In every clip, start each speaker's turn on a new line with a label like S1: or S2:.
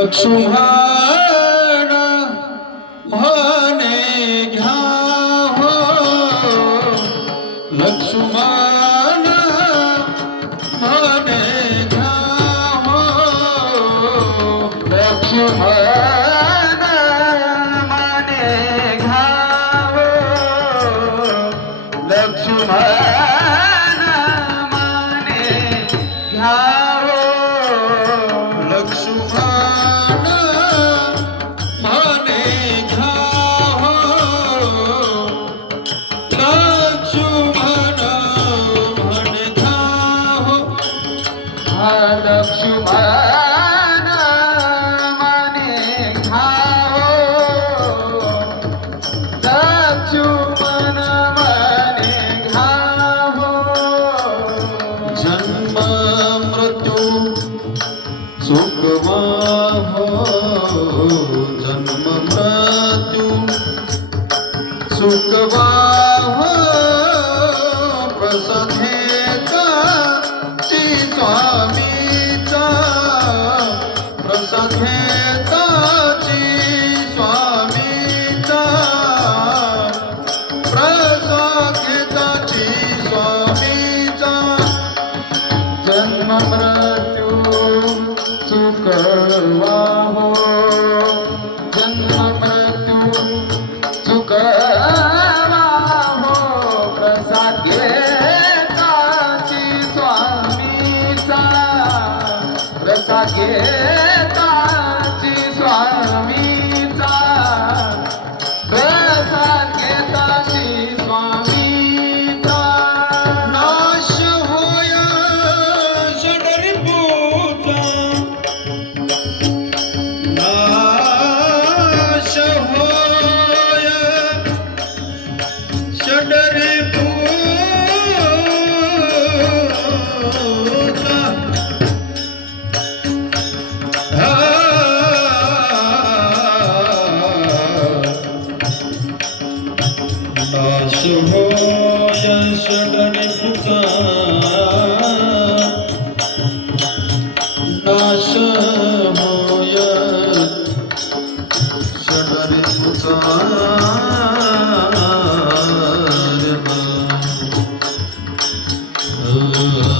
S1: लक्ष्मण लक्ष्मण সুখমা नाश नाश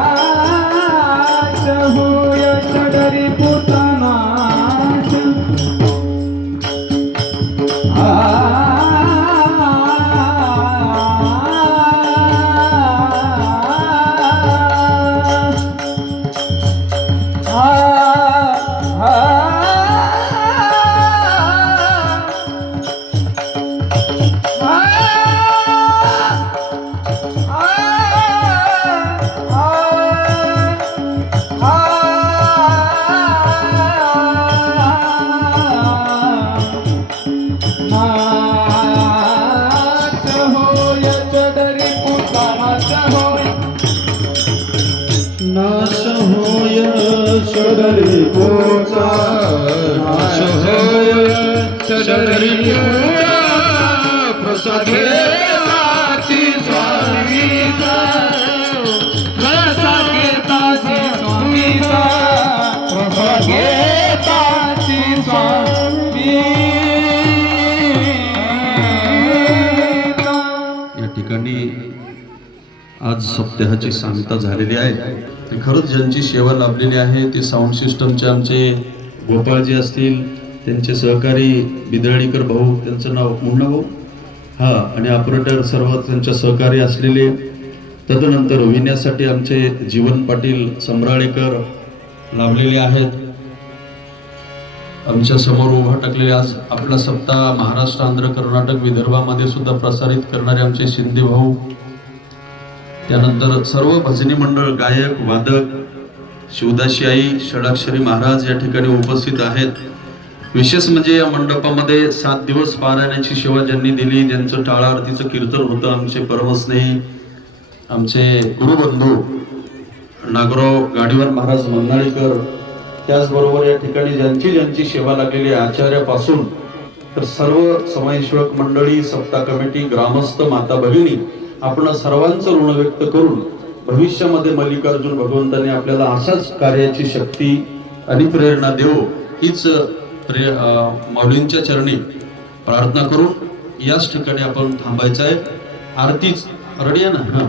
S1: होय पोचा नाश होय प्रसाद
S2: आज सप्ताहाची सांगता झालेली आहे. खरंच ज्यांची सेवा लाभलेली आहे ते साऊंड सिस्टमचे आमचे गोपाळजी असतील त्यांचे सहकारी बिदळणीकर भाऊ त्यांचं नाव मुन्ना भाऊ. हा आणि ऑपरेटर सर्व त्यांच्या सहकारी असलेले तदनंतर विण्यासाठी आमचे जीवन पाटील संभ्राळेकर लाभलेले आहेत. आमच्यासमोर उभा टाकलेले आज आपला सप्ताह महाराष्ट्र आंध्र कर्नाटक विदर्भामध्ये सुद्धा प्रसारित करणारे आमचे शिंदे भाऊ त्यानंतर सर्व भजनी मंडळ गायक वादक शिवदाशी आई षडाक्षरी महाराज या ठिकाणी उपस्थित आहेत. विशेष म्हणजे या मंडपामध्ये सात दिवस पारायणाची सेवा ज्यांनी दिली ज्यांचं टाळा आरतीचं कीर्तन होतं आमचे परमस्नेही आमचे गुरुबंधू नागराव गाडीवर महाराज मंनाळीकर त्याचबरोबर या ठिकाणी ज्यांची ज्यांची सेवा लागलेली आहे आचार्यापासून तर सर्व समाजसेवक मंडळी सप्ताह कमिटी ग्रामस्थ माता भगिनी आपण सर्वांचं ऋण व्यक्त करून भविष्यामध्ये मल्लिकार्जुन भगवंताने आपल्याला अशाच कार्याची शक्ती आणि प्रेरणा देव हीच प्रे माऊलींच्या चरणी प्रार्थना करून याच ठिकाणी आपण थांबायचं आहे. आरतीच रडिया ना. हां